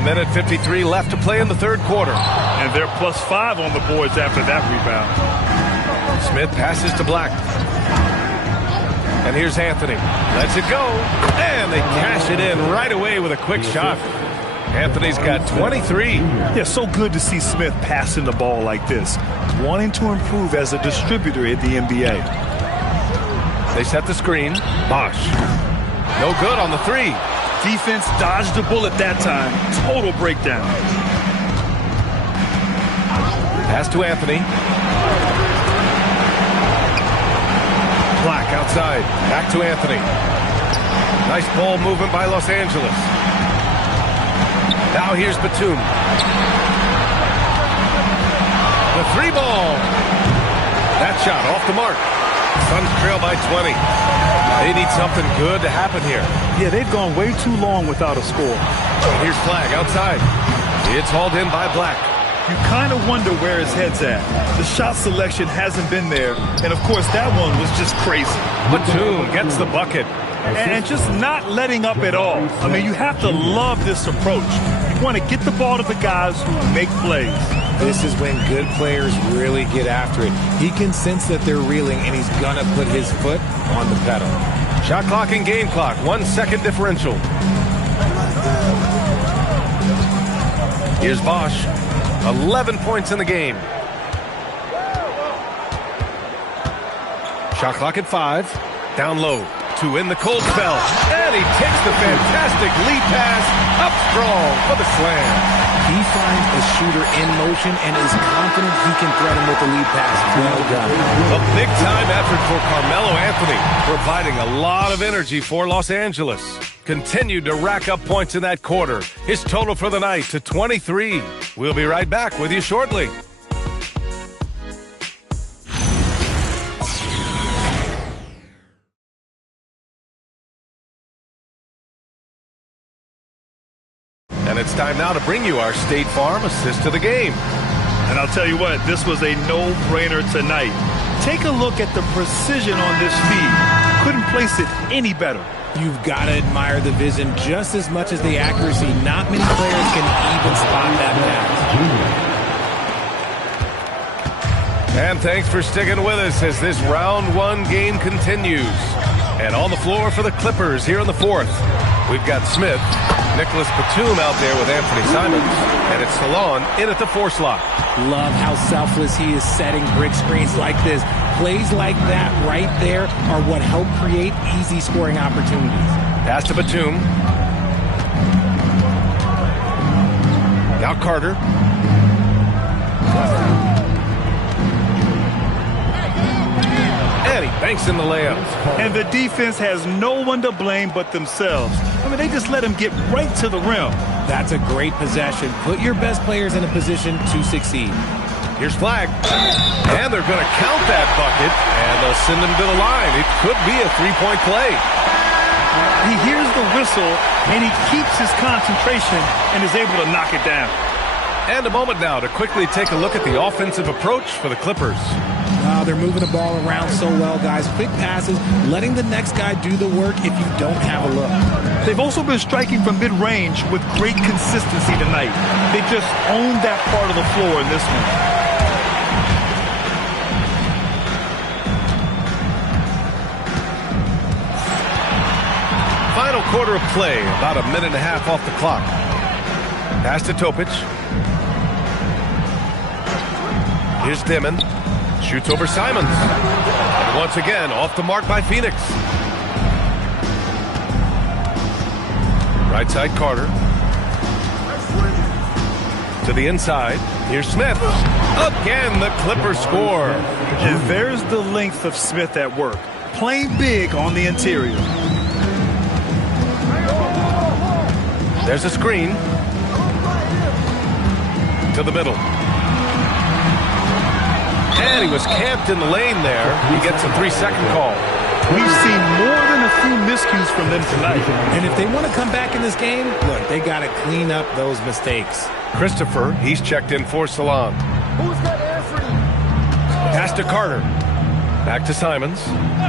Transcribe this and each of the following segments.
A minute 53 left to play in the third quarter. And they're +5 on the boards after that rebound. Smith passes to Black. And here's Anthony. Lets it go. And they cash it in right away with a quick shot. Anthony's got 23. Yeah, so good to see Smith passing the ball like this, wanting to improve as a distributor in the NBA. They set the screen. Bosch. No good on the three. Defense dodged the bullet that time. Total breakdown. Pass to Anthony. Black outside. Back to Anthony. Nice ball movement by Los Angeles. Now here's Batum. The three ball. That shot off the mark. Suns trail by 20. They need something good to happen here. Yeah, they've gone way too long without a score. Here's Flag outside. It's hauled in by Black. You kind of wonder where his head's at. The shot selection hasn't been there. And, of course, that one was just crazy. Batum gets the bucket. And just not letting up at all. I mean, you have to love this approach. You want to get the ball to the guys who make plays. This is when good players really get after it. He can sense that they're reeling, and he's going to put his foot on the pedal. Shot clock and game clock. 1 second differential. Here's Bosch. 11 points in the game. Shot clock at 5. Down low. To in the cold spell. And he takes the fantastic lead pass up strong for the slam. He finds a shooter in motion and is confident he can threaten with the lead pass. Well done. A big-time effort for Carmelo Anthony, providing a lot of energy for Los Angeles. Continued to rack up points in that quarter. His total for the night to 23. We'll be right back with you shortly. And it's time now to bring you our State Farm assist to the game. And I'll tell you what, this was a no-brainer tonight. Take a look at the precision on this feed. Couldn't place it any better. You've got to admire the vision just as much as the accuracy. Not many players can even spot that pass. And thanks for sticking with us as this round one game continues. And on the floor for the Clippers here in the fourth, we've got Smith, Nicholas Batum out there with Anthony Simons, and it's Salon in at the 4 slot. Love how selfless he is setting brick screens like this. Plays like that right there are what help create easy scoring opportunities. Pass to Batum. Now Carter. And he banks in the layup. And the defense has no one to blame but themselves. I mean, they just let him get right to the rim. That's a great possession. Put your best players in a position to succeed. Here's Flag. And they're going to count that bucket, and they'll send him to the line. It could be a three-point play. He hears the whistle, and he keeps his concentration and is able to knock it down. And a moment now to quickly take a look at the offensive approach for the Clippers. They're moving the ball around so well, guys. Quick passes, letting the next guy do the work if you don't have a look. They've also been striking from mid-range with great consistency tonight. They just owned that part of the floor in this one. Final quarter of play, about a minute and a half off the clock. Pass to Topic. Here's Dimon. Shoots over Simons. And once again, off the mark by Phoenix. Right side, Carter. To the inside. Here's Smith. Again, the Clippers score. And there's the length of Smith at work. Playing big on the interior. There's a screen. To the middle. And he was camped in the lane there. He gets a 3-second call. We've seen more than a few miscues from them tonight. And if they want to come back in this game, look, they got to clean up those mistakes. Christopher, he's checked in for Salon. Who's got Anthony? Pass to Carter. Back to Simons.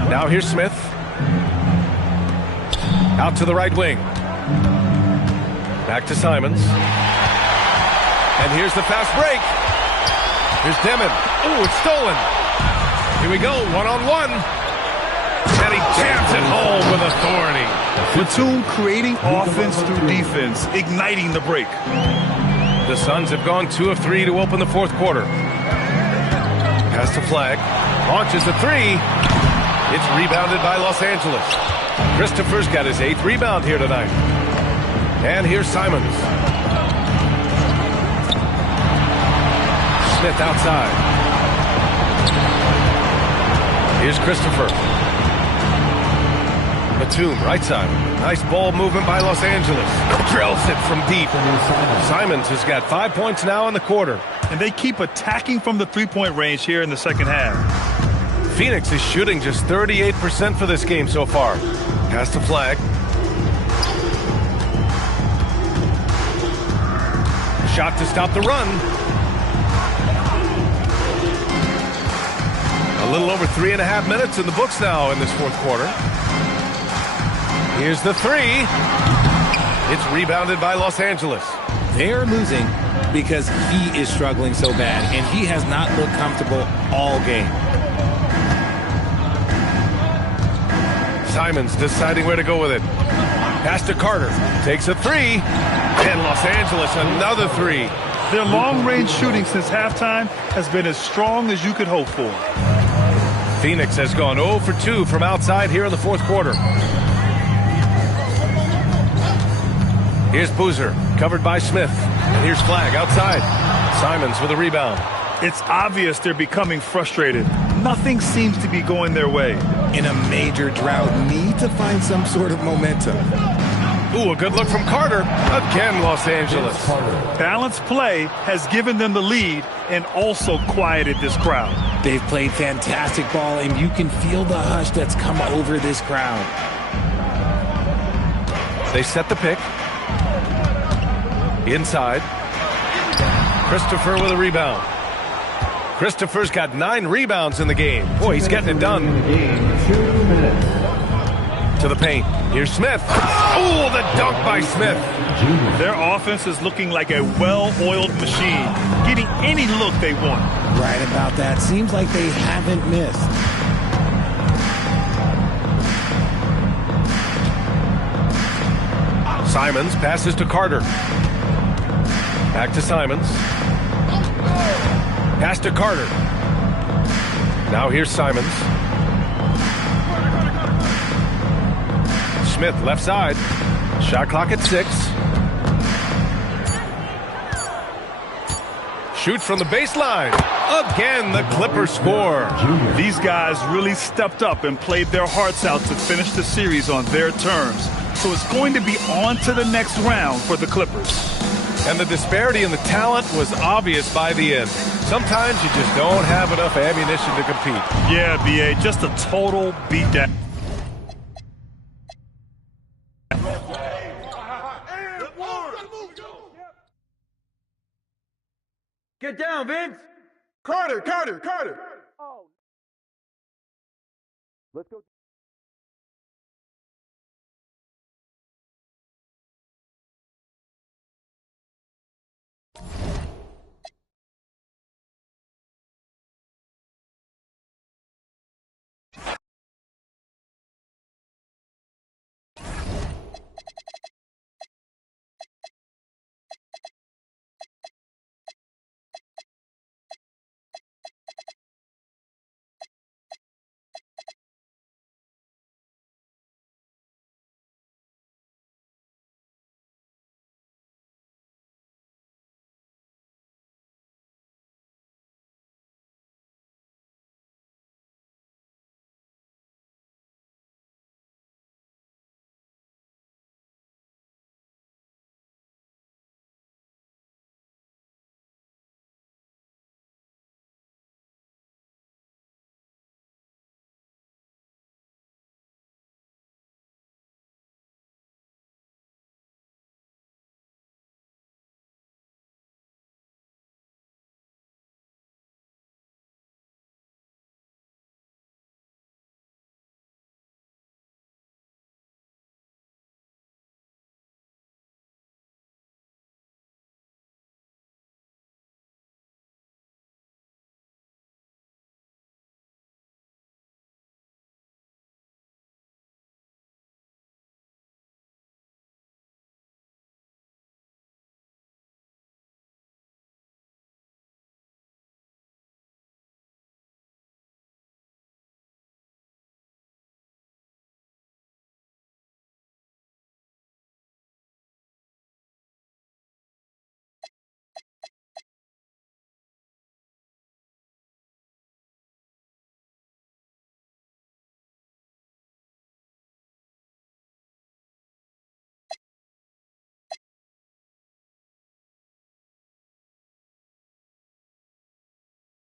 Now here's Smith. Out to the right wing. Back to Simons. And here's the fast break. Here's Demon. Oh, it's stolen. Here we go, one-on-one. And he jams it home with authority. Batum creating offense through defense, igniting the break. The Suns have gone 2 of 3 to open the fourth quarter. Pass to Flag. Launches the three. It's rebounded by Los Angeles. Christopher's got his 8th rebound here tonight. And here's Simons. Smith outside. Here's Christopher. Batum, right side. Nice ball movement by Los Angeles. Drills it from deep. Simons has got 5 points now in the quarter. And they keep attacking from the three-point range here in the second half. Phoenix is shooting just 38% for this game so far. Pass to Flag. Shot to stop the run. A little over 3.5 minutes in the books now in this fourth quarter. Here's the three. It's rebounded by Los Angeles. They're losing because he is struggling so bad, and he has not looked comfortable all game. Simons deciding where to go with it. Pass to Carter. Takes a three. And Los Angeles another three. Their long-range shooting since halftime has been as strong as you could hope for. Phoenix has gone 0 for 2 from outside here in the fourth quarter. Here's Boozer, covered by Smith. And here's Flag outside. Simons with a rebound. It's obvious they're becoming frustrated. Nothing seems to be going their way. In a major drought, need to find some sort of momentum. Ooh, a good look from Carter. Again, Los Angeles. Balanced play has given them the lead and also quieted this crowd. They've played fantastic ball, and you can feel the hush that's come over this crowd. They set the pick. Inside. Christopher with a rebound. Christopher's got 9 rebounds in the game. Boy, he's getting it done. To the paint. Here's Smith. Oh, the dunk by Smith. Their offense is looking like a well-oiled machine, getting any look they want. Right about that. Seems like they haven't missed. Simons passes to Carter. Back to Simons. Pass to Carter. Now here's Simons. Smith left side. Shot clock at 6. Shoots from the baseline. Again, the Clippers score. These guys really stepped up and played their hearts out to finish the series on their terms. So it's going to be on to the next round for the Clippers. And the disparity in the talent was obvious by the end. Sometimes you just don't have enough ammunition to compete. Yeah, B.A., just a total beatdown. Get down, Vince! Carter! Oh. Let's go.